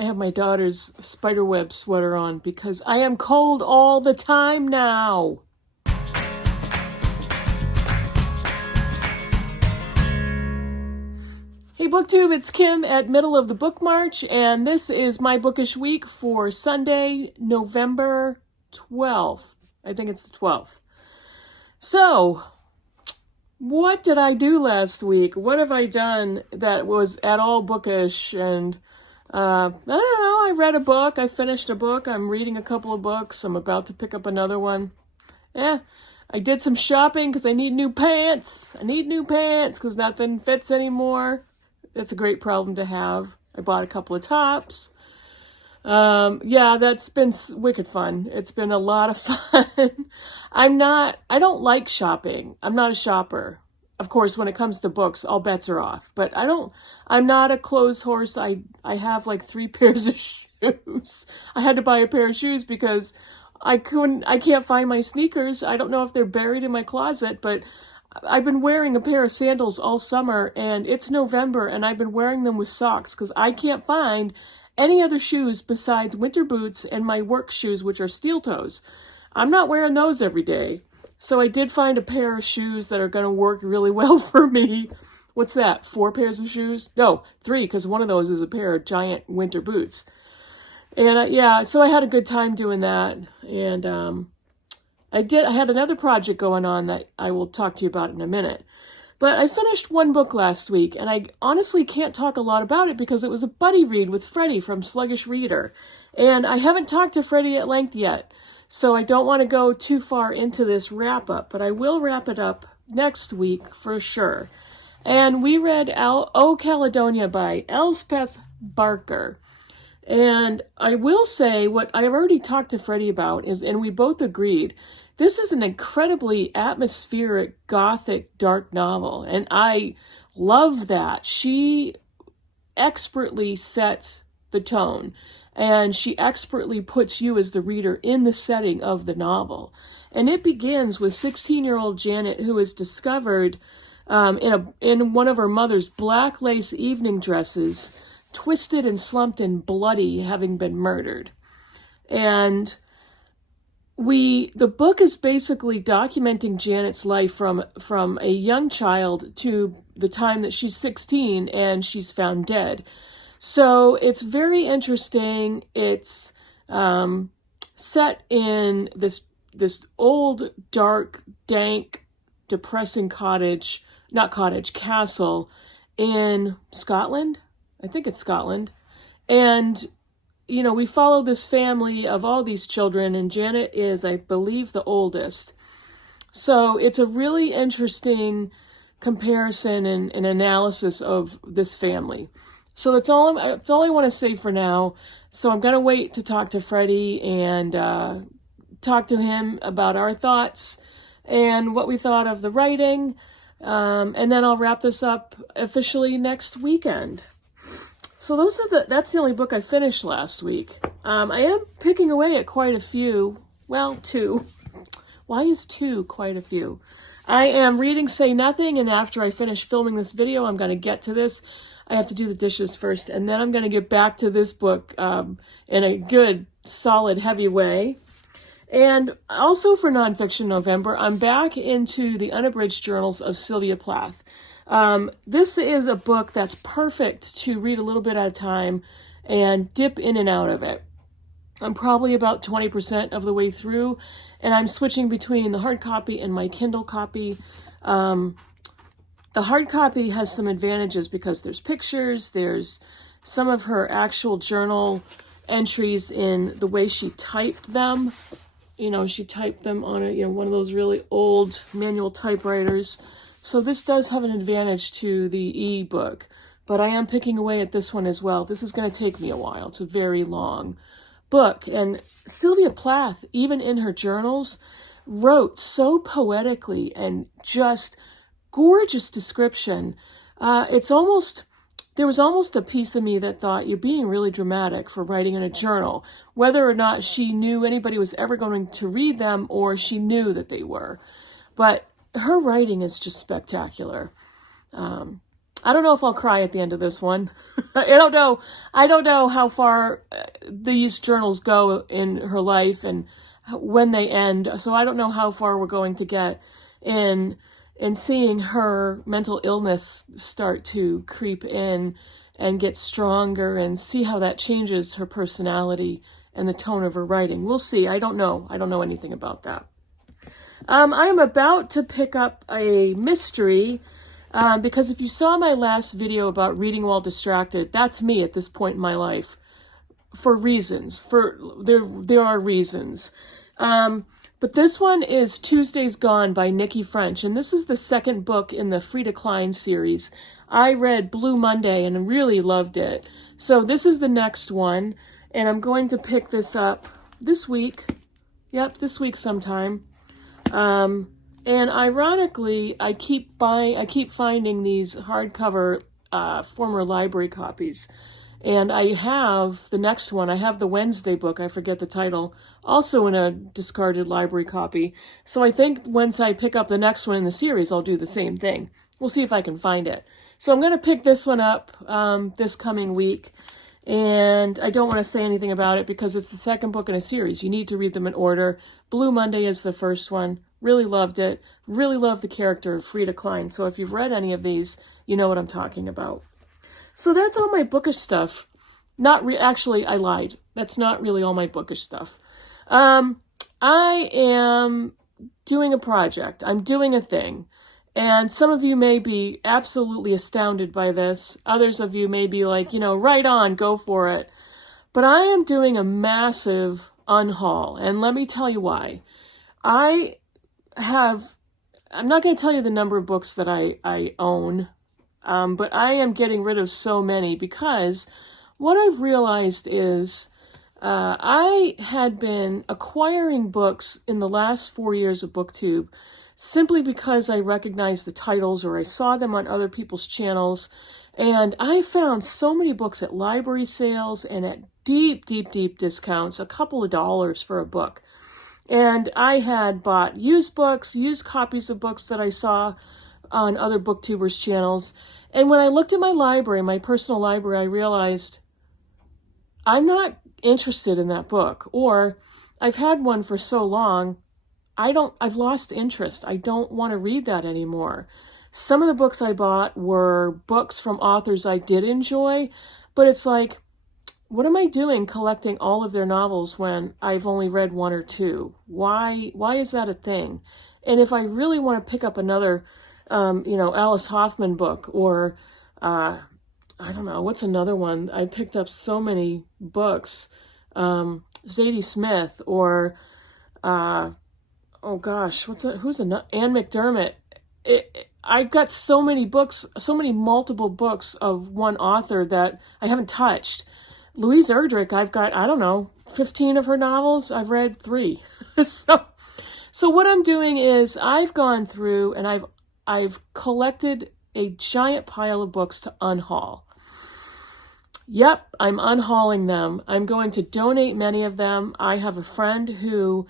I have my daughter's spiderweb sweater on because I am cold all the time now. Hey Booktube, it's Kim at Middle of the Book March, and this is my Bookish week for Sunday, November 12th. I think it's the 12th. So, what did I do last week? What have I done that was at all bookish? And I don't know, I read a book, I finished a book, I'm reading a couple of books, I'm about to pick up another one. I did some shopping because I need new pants. I need new pants because nothing fits anymore. That's a great problem to have. I bought a couple of tops. That's been wicked fun. It's been a lot of fun. I don't like shopping. I'm not a shopper. Of course, when it comes to books, all bets are off. But I'm not a clothes horse. I have like 3 pairs of shoes. I had to buy a pair of shoes because I can't find my sneakers. I don't know if they're buried in my closet, but I've been wearing a pair of sandals all summer, and it's November, and I've been wearing them with socks because I can't find any other shoes besides winter boots and my work shoes, which are steel toes. I'm not wearing those every day. So I did find a pair of shoes that are going to work really well for me. What's that, 4 pairs of shoes? No, 3, because one of those is a pair of giant winter boots. And so I had a good time doing that. And I had another project going on that I will talk to you about in a minute. But I finished one book last week, and I honestly can't talk a lot about it because it was a buddy read with Freddie from Sluggish Reader. And I haven't talked to Freddie at length yet, so I don't want to go too far into this wrap-up, but I will wrap it up next week for sure. And we read O Caledonia by Elspeth Barker. And I will say what I've already talked to Freddie about is, and we both agreed, this is an incredibly atmospheric, gothic, dark novel, and I love that. She expertly sets the tone, and she expertly puts you as the reader in the setting of the novel. And it begins with 16-year-old Janet, who is discovered in one of her mother's black lace evening dresses, twisted and slumped and bloody, having been murdered. And the book is basically documenting Janet's life from a young child to the time that she's 16 and she's found dead. So it's very interesting. It's set in this old, dark, dank, depressing castle in Scotland. I think it's Scotland. And we follow this family of all these children, and Janet is, I believe, the oldest. So it's a really interesting comparison and analysis of this family. So that's all I want to say for now. So I'm going to wait to talk to Freddie and talk to him about our thoughts and what we thought of the writing. And then I'll wrap this up officially next weekend. So that's the only book I finished last week. I am picking away at quite a few. Well, 2. Why is 2 quite a few? I am reading Say Nothing, and after I finish filming this video, I'm going to get to this. I have to do the dishes first, and then I'm going to get back to this book in a good, solid, heavy way. And also for Nonfiction November, I'm back into the unabridged journals of Sylvia Plath. This is a book that's perfect to read a little bit at a time and dip in and out of it. I'm probably about 20% of the way through, and I'm switching between the hard copy and my Kindle copy. The hard copy has some advantages because there's pictures, there's some of her actual journal entries in the way she typed them. She typed them on one of those really old manual typewriters. So this does have an advantage to the e-book, but I am picking away at this one as well. This is going to take me a while. It's a very long book. And Sylvia Plath, even in her journals, wrote so poetically and just gorgeous description. There was almost a piece of me that thought, you're being really dramatic for writing in a journal, whether or not she knew anybody was ever going to read them or she knew that they were. But her writing is just spectacular. I don't know if I'll cry at the end of this one. I don't know. I don't know how far these journals go in her life and when they end. So I don't know how far we're going to get in seeing her mental illness start to creep in and get stronger, and see how that changes her personality and the tone of her writing. We'll see. I don't know. I don't know anything about that. I am about to pick up a mystery because if you saw my last video about reading while distracted, that's me at this point in my life. For reasons. There are reasons. But this one is Tuesday's Gone by Nikki French, and this is the second book in the Frida Klein series. I read Blue Monday and really loved it. So this is the next one, and I'm going to pick this up this week. Yep, this week sometime. And ironically, I keep finding these hardcover former library copies. And I have the next one. I have the Wednesday book. I forget the title. Also in a discarded library copy. So I think once I pick up the next one in the series, I'll do the same thing. We'll see if I can find it. So I'm going to pick this one up this coming week. And I don't want to say anything about it because it's the second book in a series. You need to read them in order. Blue Monday is the first one. Really loved it. Really loved the character of Frida Klein. So if you've read any of these, you know what I'm talking about. So that's all my bookish stuff. Actually, I lied. That's not really all my bookish stuff. I am doing a project. I'm doing a thing. And some of you may be absolutely astounded by this. Others of you may be like, right on, go for it. But I am doing a massive unhaul. And let me tell you why. I'm not going to tell you the number of books that I own. But I am getting rid of so many because what I've realized is I had been acquiring books in the last 4 years of BookTube simply because I recognized the titles or I saw them on other people's channels. And I found so many books at library sales and at deep, deep, deep discounts, a couple of dollars for a book. And I had bought used books, used copies of books that I saw on other Booktubers channels. And when I looked at my library, my personal library, I realized I'm not interested in that book. Or I've had one for so long, I've lost interest. I don't want to read that anymore. Some of the books I bought were books from authors I did enjoy, but it's like, what am I doing collecting all of their novels when I've only read one or two? Why is that a thing? And if I really want to pick up another Alice Hoffman book, or I don't know, what's another one? I picked up so many books. Zadie Smith, or who's another? Anne McDermott. I've got so many books, so many multiple books of one author that I haven't touched. Louise Erdrich, I've got, 15 of her novels. I've read 3. So what I'm doing is I've gone through and I've collected a giant pile of books to unhaul. Yep, I'm unhauling them. I'm going to donate many of them. I have a friend who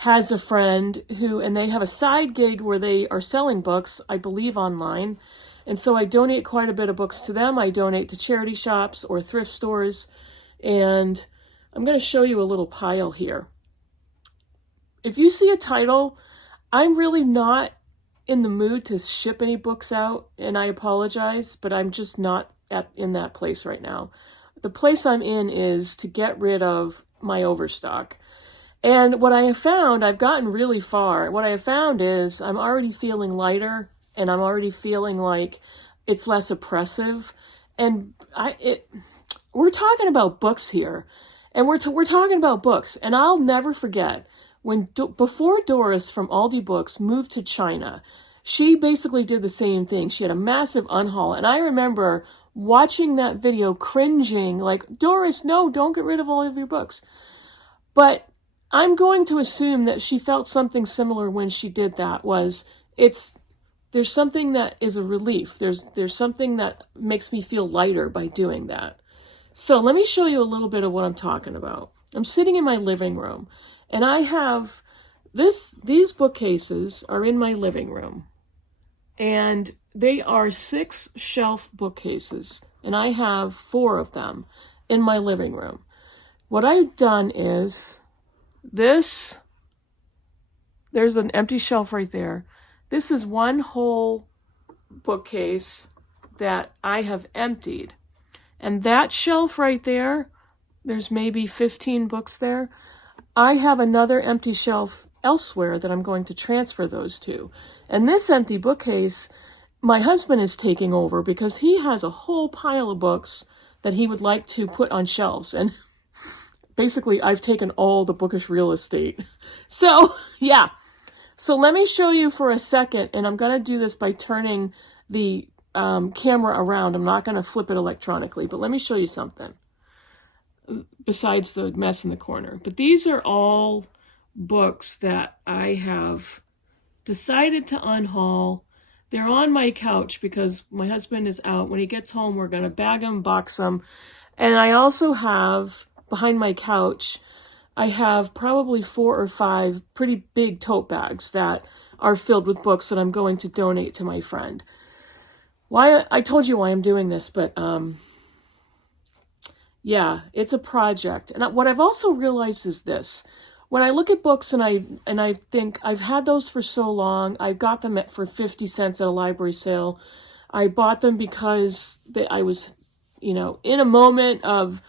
has a friend and they have a side gig where they are selling books, I believe online. And so I donate quite a bit of books to them. I donate to charity shops or thrift stores. And I'm going to show you a little pile here. If you see a title, I'm really not in the mood to ship any books out, and I apologize, but I'm just not in that place right now. The place I'm in is to get rid of my overstock. And what I have found, I've gotten really far. What I have found is I'm already feeling lighter, and I'm already feeling like it's less oppressive. And we're talking about books here, and we're talking about books. And I'll never forget before Doris from Aldi Books moved to China, she basically did the same thing. She had a massive unhaul, and I remember watching that video, cringing, like, Doris, no, don't get rid of all of your books. But I'm going to assume that she felt something similar when she did that. There's something that is a relief. There's something that makes me feel lighter by doing that. So let me show you a little bit of what I'm talking about. I'm sitting in my living room, and I have these bookcases are in my living room. And they are 6 shelf bookcases, and I have 4 of them in my living room. What I've done is there's an empty shelf right there. This is one whole bookcase that I have emptied. And that shelf right there, there's maybe 15 books there. I have another empty shelf elsewhere that I'm going to transfer those to. And this empty bookcase, my husband is taking over because he has a whole pile of books that he would like to put on shelves. And basically, I've taken all the bookish real estate. So, yeah. So let me show you for a second, and I'm going to do this by turning the camera around. I'm not going to flip it electronically, but let me show you something besides the mess in the corner. But these are all books that I have decided to unhaul. They're on my couch because my husband is out. When he gets home, we're going to bag them, box them. And I also have, behind my couch, I have probably 4 or 5 pretty big tote bags that are filled with books that I'm going to donate to my friend. Why I told you why I'm doing this, but yeah, it's a project. And what I've also realized is this. When I look at books and I think I've had those for so long, I got them for 50 cents at a library sale. I bought them because I was, in a moment of,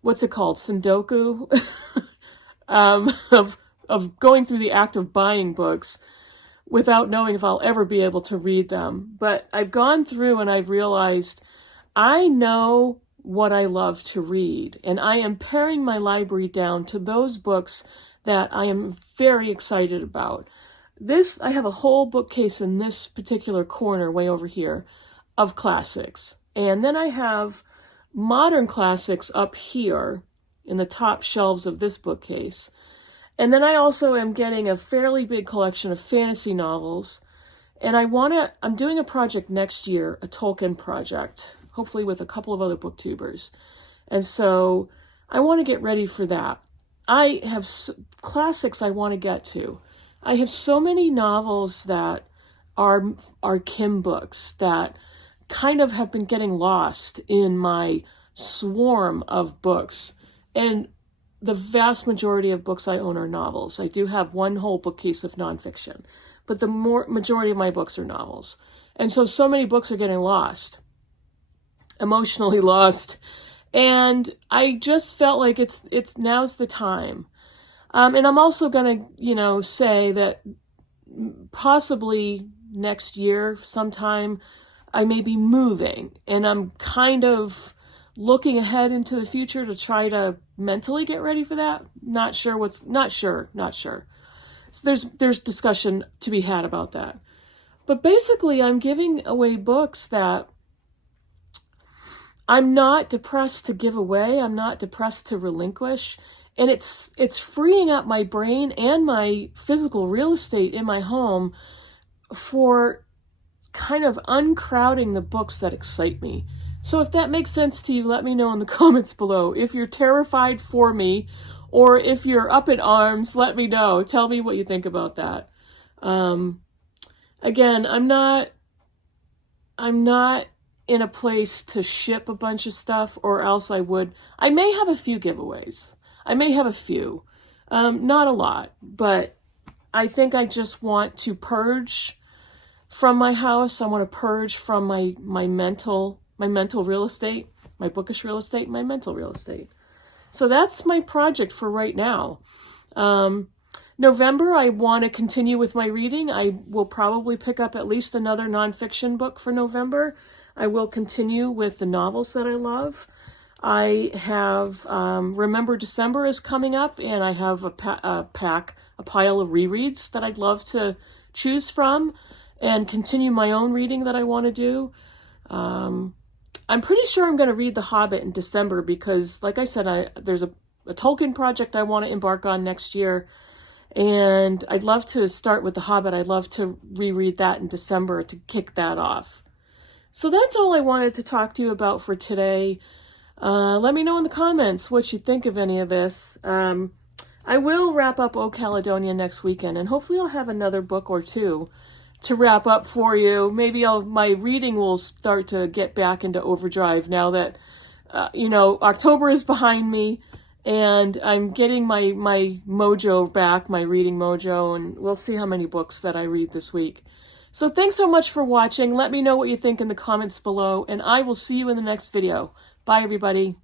what's it called, Sudoku, of going through the act of buying books without knowing if I'll ever be able to read them. But I've gone through and I've realized I know what I love to read, and I am paring my library down to those books that I am very excited about. I have a whole bookcase in this particular corner way over here of classics. And then I have modern classics up here in the top shelves of this bookcase. And then I also am getting a fairly big collection of fantasy novels. And I'm doing a project next year, a Tolkien project, hopefully with a couple of other booktubers. And so I want to get ready for that. I have classics I want to get to. I have so many novels that are Kim books that kind of have been getting lost in my swarm of books. And the vast majority of books I own are novels. I do have one whole bookcase of nonfiction, but the majority of my books are novels. And so many books are getting lost, emotionally lost. And I just felt like it's now's the time. And I'm also going to, say that possibly next year sometime I may be moving, and I'm kind of looking ahead into the future to try to mentally get ready for that. Not sure. So there's discussion to be had about that. But basically I'm giving away books that I'm not depressed to give away. I'm not depressed to relinquish. And it's freeing up my brain and my physical real estate in my home for kind of uncrowding the books that excite me. So if that makes sense to you, let me know in the comments below. If you're terrified for me, or if you're up in arms, let me know. Tell me what you think about that. Again, I'm not in a place to ship a bunch of stuff, or else I may have a few giveaways. I may have a few, not a lot, but I think I just want to purge from my house. I want to purge from my mental real estate, my bookish real estate, my mental real estate. So that's my project for right now. November, I want to continue with my reading. I will probably pick up at least another nonfiction book for November. I will continue with the novels that I love. I have, Remember December is coming up, and I have a pile of rereads that I'd love to choose from and continue my own reading that I want to do. I'm pretty sure I'm going to read The Hobbit in December because, like I said, there's a Tolkien project I want to embark on next year, and I'd love to start with The Hobbit. I'd love to reread that in December to kick that off. So that's all I wanted to talk to you about for today. Let me know in the comments what you think of any of this. I will wrap up O Caledonia next weekend, and hopefully I'll have another book or two to wrap up for you. Maybe my reading will start to get back into overdrive now that, October is behind me and I'm getting my mojo back, my reading mojo, and we'll see how many books that I read this week. So thanks so much for watching. Let me know what you think in the comments below, and I will see you in the next video. Bye, everybody.